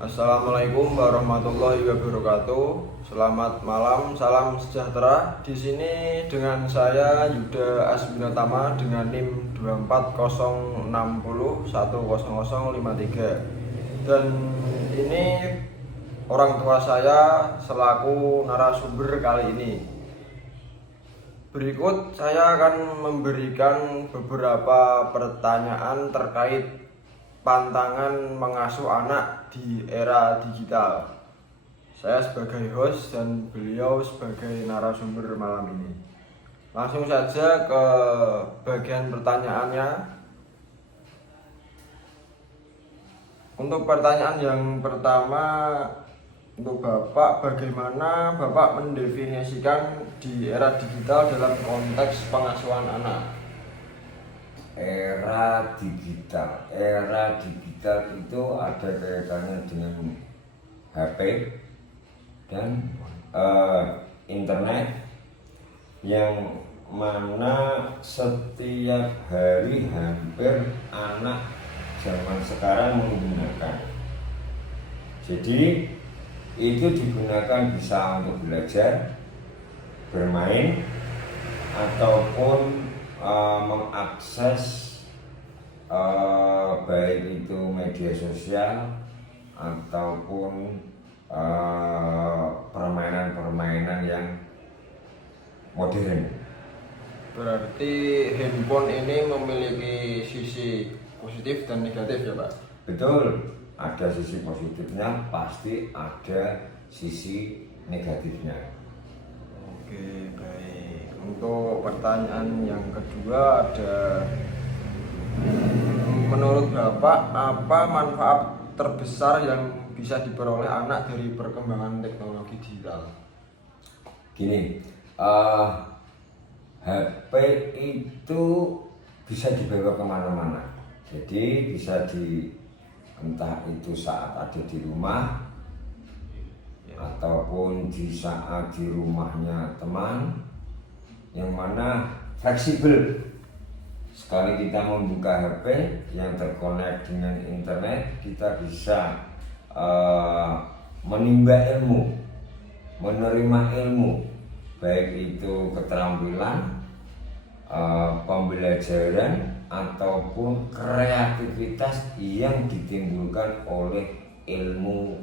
Assalamualaikum warahmatullahi wabarakatuh. Selamat malam, salam sejahtera. Di sini dengan saya Yuda Asbinatama dengan NIM 24060100053. Dan ini orang tua saya selaku narasumber kali ini. Berikut saya akan memberikan beberapa pertanyaan terkait pantangan mengasuh anak di era digital. Saya sebagai host dan beliau sebagai narasumber malam ini. Langsung saja ke bagian pertanyaannya. Untuk pertanyaan yang pertama, untuk Bapak, bagaimana Bapak mendefinisikan di era digital dalam konteks pengasuhan anak? Era digital itu ada kaitannya dengan HP dan internet, yang mana setiap hari hampir anak zaman sekarang menggunakan. Jadi itu digunakan bisa untuk belajar, bermain, ataupun mengakses baik itu media sosial ataupun permainan-permainan yang modern. Berarti handphone ini memiliki sisi positif dan negatif ya Pak? Betul, ada sisi positifnya, pasti ada sisi negatifnya. Oke, baik. Untuk pertanyaan yang kedua ada, menurut Bapak apa manfaat terbesar yang bisa diperoleh anak dari perkembangan teknologi digital? Gini, HP itu bisa dibawa kemana-mana. Jadi bisa entah itu saat ada di rumah ataupun di saat di rumahnya teman, yang mana fleksibel. Sekali kita membuka HP yang terkonek dengan internet, kita bisa menimba ilmu, menerima ilmu, baik itu keterampilan, pembelajaran, ataupun kreativitas yang ditimbulkan oleh ilmu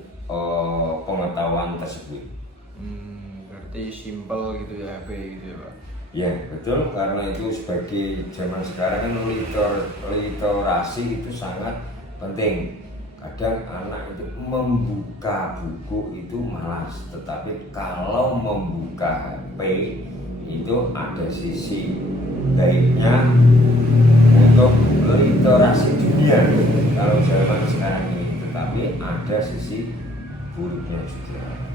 pengetahuan tersebut. Berarti simple gitu ya HP gitu ya Pak? Ya betul, karena itu sebagai zaman sekarang kan literasi itu sangat penting. Kadang anak itu membuka buku itu malas, tetapi kalau membuka HP itu ada sisi baiknya untuk literasi dunia kalau zaman sekarang ini, tetapi ada sisi buruknya juga.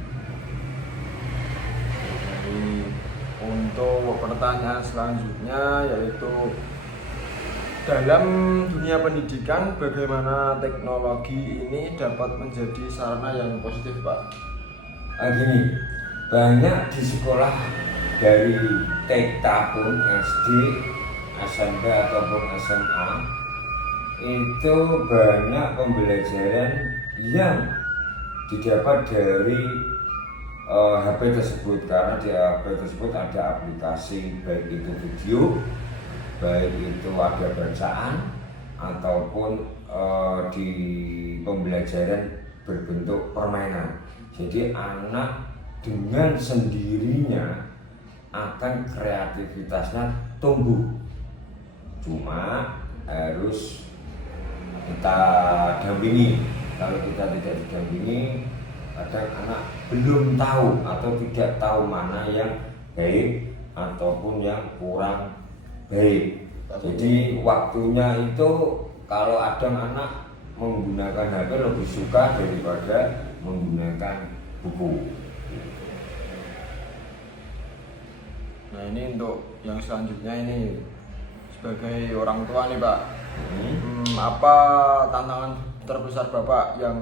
Untuk pertanyaan selanjutnya yaitu, dalam dunia pendidikan bagaimana teknologi ini dapat menjadi sarana yang positif Pak? Gini, banyak di sekolah dari TK pun SD, SMP ataupun SMA itu banyak pembelajaran yang didapat dari HP tersebut, karena di HP tersebut ada aplikasi, baik itu video, baik itu ada bacaan, ataupun di pembelajaran berbentuk permainan. Jadi anak dengan sendirinya akan kreativitasnya tumbuh, cuma harus kita dampingi. Kalau kita tidak didampingi, kadang anak belum tahu atau tidak tahu mana yang baik ataupun yang kurang baik. Jadi waktunya itu, kalau ada anak menggunakan HP lebih suka daripada menggunakan buku. Nah ini untuk yang selanjutnya ini, sebagai orang tua nih Pak, apa tantangan terbesar Bapak yang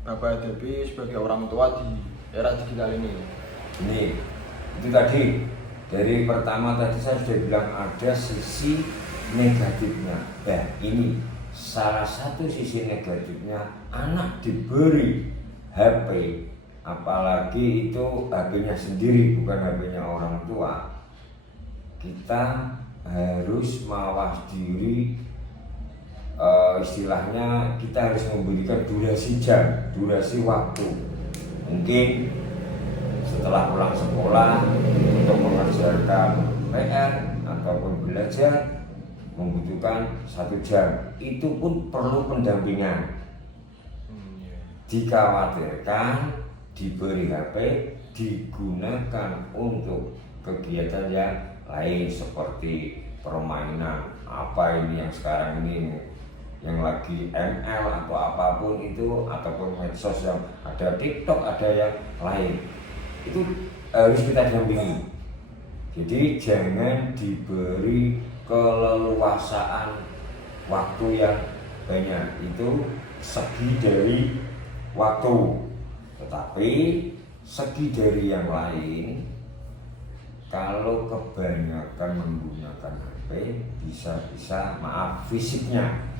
Bapak hadapi sebagai orang tua di era digital ini? Ini itu tadi, dari pertama tadi saya sudah bilang ada sisi negatifnya. Nah ini salah satu sisi negatifnya anak diberi HP, apalagi itu HP-nya sendiri bukan HP-nya orang tua, kita harus mawas diri. Istilahnya kita harus memberikan durasi jam, durasi waktu. Mungkin setelah pulang sekolah untuk mengerjakan PR ataupun belajar membutuhkan 1 jam, itu pun perlu pendampingan. Dikhawatirkan diberi HP digunakan untuk kegiatan yang lain seperti permainan apa ini yang sekarang ini yang lagi ML atau apapun itu, ataupun medsos yang ada TikTok, ada yang lain, itu harus kita dampingi. Jadi jangan diberi keleluasaan waktu yang banyak, itu segi dari waktu, tetapi segi dari yang lain, kalau kebanyakan menggunakan HP bisa maaf fisiknya,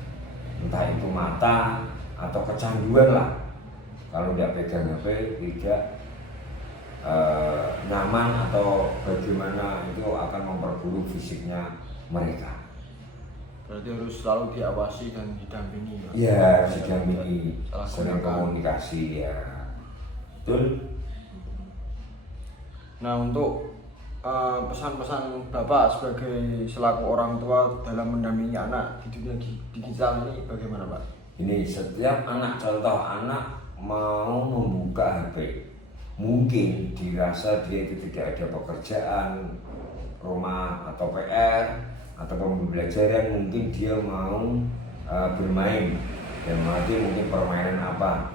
entah itu mata atau kecanduan lah. Kalau tidak pegang HP tidak nyaman atau bagaimana, itu akan memperburuk fisiknya mereka. Berarti harus selalu diawasi dan didampingi. Ya, harus didampingi, sering komunikasi ya. Betul. Nah, untuk pesan-pesan Bapak sebagai selaku orang tua dalam mendampingi anak di dunia digital ini bagaimana, Pak? Ini setiap anak, contoh anak mau membuka HP, mungkin dirasa dia itu tidak ada pekerjaan rumah atau PR atau pembelajaran, mungkin dia mau bermain, dan nanti mungkin permainan apa.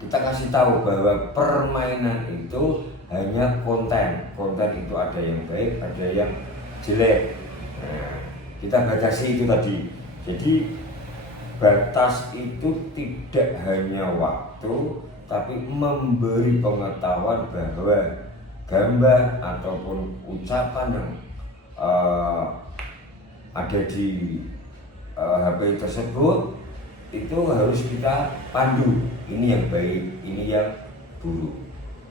Kita kasih tahu bahwa permainan itu hanya konten itu ada yang baik, ada yang jelek. Nah, kita batasi itu tadi. Jadi batas itu tidak hanya waktu, tapi memberi pengetahuan bahwa gambar ataupun ucapan yang ada di HP tersebut itu harus kita pandu. Ini yang baik, ini yang buruk,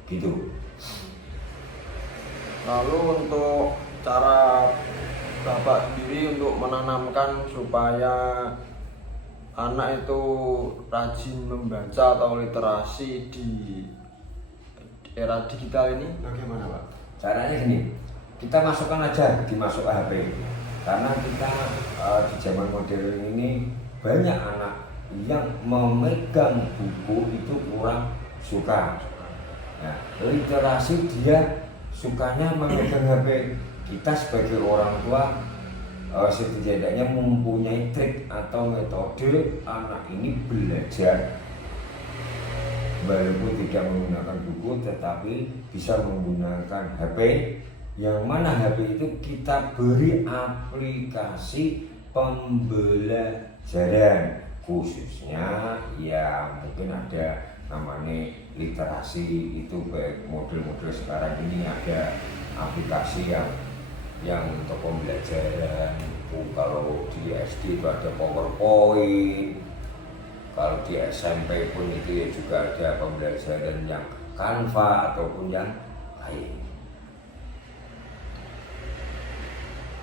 gitu. Lalu untuk cara Bapak sendiri untuk menanamkan supaya anak itu rajin membaca atau literasi di era digital ini bagaimana, Pak? Caranya gini, kita masukkan aja dimasuk HP, karena kita di zaman modern ini banyak anak yang memegang buku itu kurang suka. Nah, literasi dia sukanya memegang HP. Kita sebagai orang tua setidaknya mempunyai trik atau metode anak ini belajar walaupun tidak menggunakan buku, tetapi bisa menggunakan HP, yang mana HP itu kita beri aplikasi pembelajaran, khususnya ya mungkin ada namanya literasi. Itu baik model-model sekarang ini ada aplikasi yang untuk pembelajaran. Kalau di SD itu ada PowerPoint, kalau di SMP pun itu ya juga ada pembelajaran yang Canva ataupun yang lain.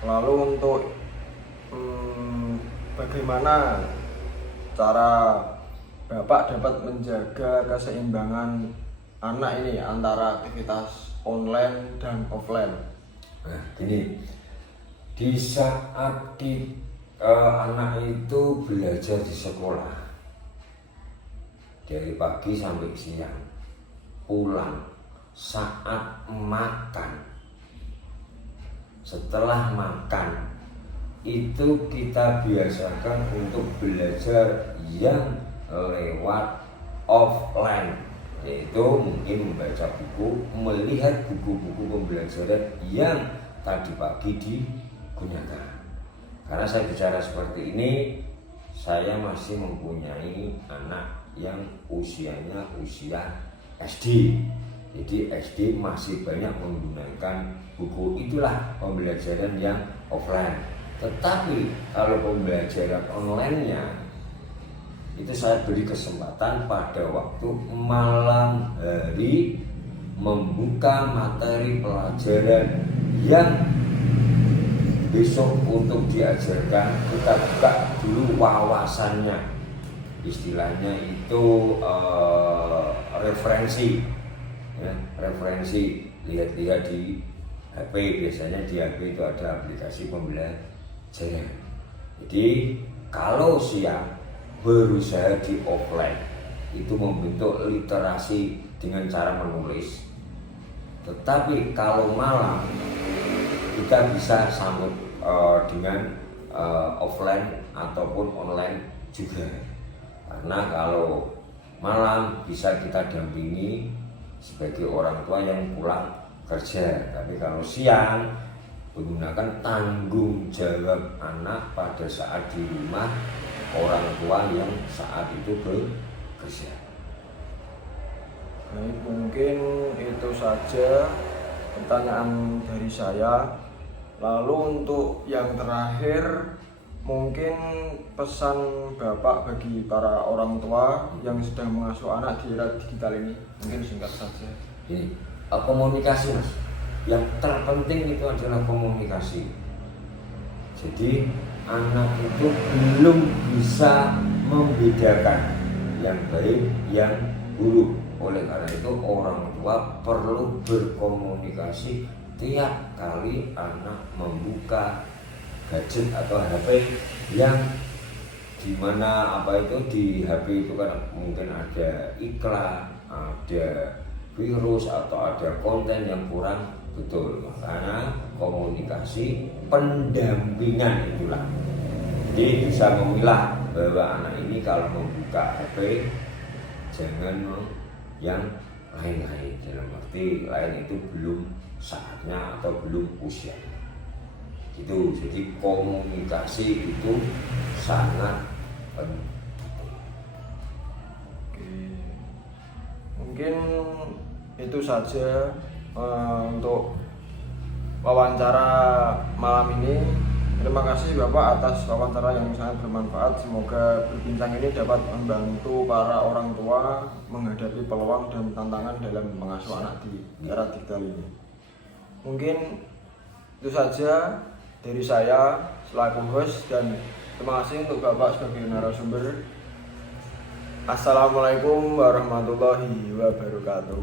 Lalu untuk bagaimana cara Bapak dapat menjaga keseimbangan anak ini antara aktivitas online dan offline? Nah, gini, di saat anak itu belajar di sekolah dari pagi sampai siang, pulang saat makan, setelah makan itu kita biasakan untuk belajar yang lewat offline, yaitu mungkin membaca buku, melihat buku-buku pembelajaran yang tadi pagi digunakan. Karena saya bicara seperti ini, saya masih mempunyai anak yang usianya usia SD. Jadi SD masih banyak menggunakan buku, itulah pembelajaran yang offline. Tetapi kalau pembelajaran online-nya itu saya beri kesempatan pada waktu malam hari membuka materi pelajaran yang besok untuk diajarkan. Kita buka dulu wawasannya, istilahnya itu referensi ya, referensi, lihat-lihat di HP. Biasanya di HP itu ada aplikasi pembelajaran. Jadi kalau siang berusaha di offline itu membentuk literasi dengan cara menulis, tetapi kalau malam kita bisa sambut dengan offline ataupun online juga. Karena kalau malam bisa kita dampingi sebagai orang tua yang pulang kerja, tapi kalau siang menggunakan tanggung jawab anak pada saat di rumah orang tua yang saat itu bekerja. Baik, mungkin itu saja pertanyaan dari saya. Lalu untuk yang terakhir, mungkin pesan Bapak bagi para orang tua yang sedang mengasuh anak di era digital ini, mungkin singkat saja. Ini komunikasi, Mas. Yang terpenting itu adalah komunikasi. Jadi anak itu belum bisa membedakan yang baik yang buruk. Oleh karena itu orang tua perlu berkomunikasi tiap kali anak membuka gadget atau HP yang dimana di HP itu kan mungkin ada iklan, ada virus atau ada konten yang kurang betul. Makanya komunikasi pendampingan itulah. Jadi bisa memilah bahwa anak ini kalau membuka HP jangan yang lain-lain, dalam arti lain itu belum saatnya atau belum usianya. Gitu. Jadi komunikasi itu sangat penting. Oke. Mungkin itu saja untuk wawancara malam ini. Terima kasih Bapak atas wawancara yang sangat bermanfaat. Semoga berbincang ini dapat membantu para orang tua menghadapi peluang dan tantangan dalam mengasuh anak di era digital ini. Mungkin itu saja dari saya selaku host, dan terima kasih untuk Bapak sebagai narasumber. Assalamualaikum warahmatullahi wabarakatuh.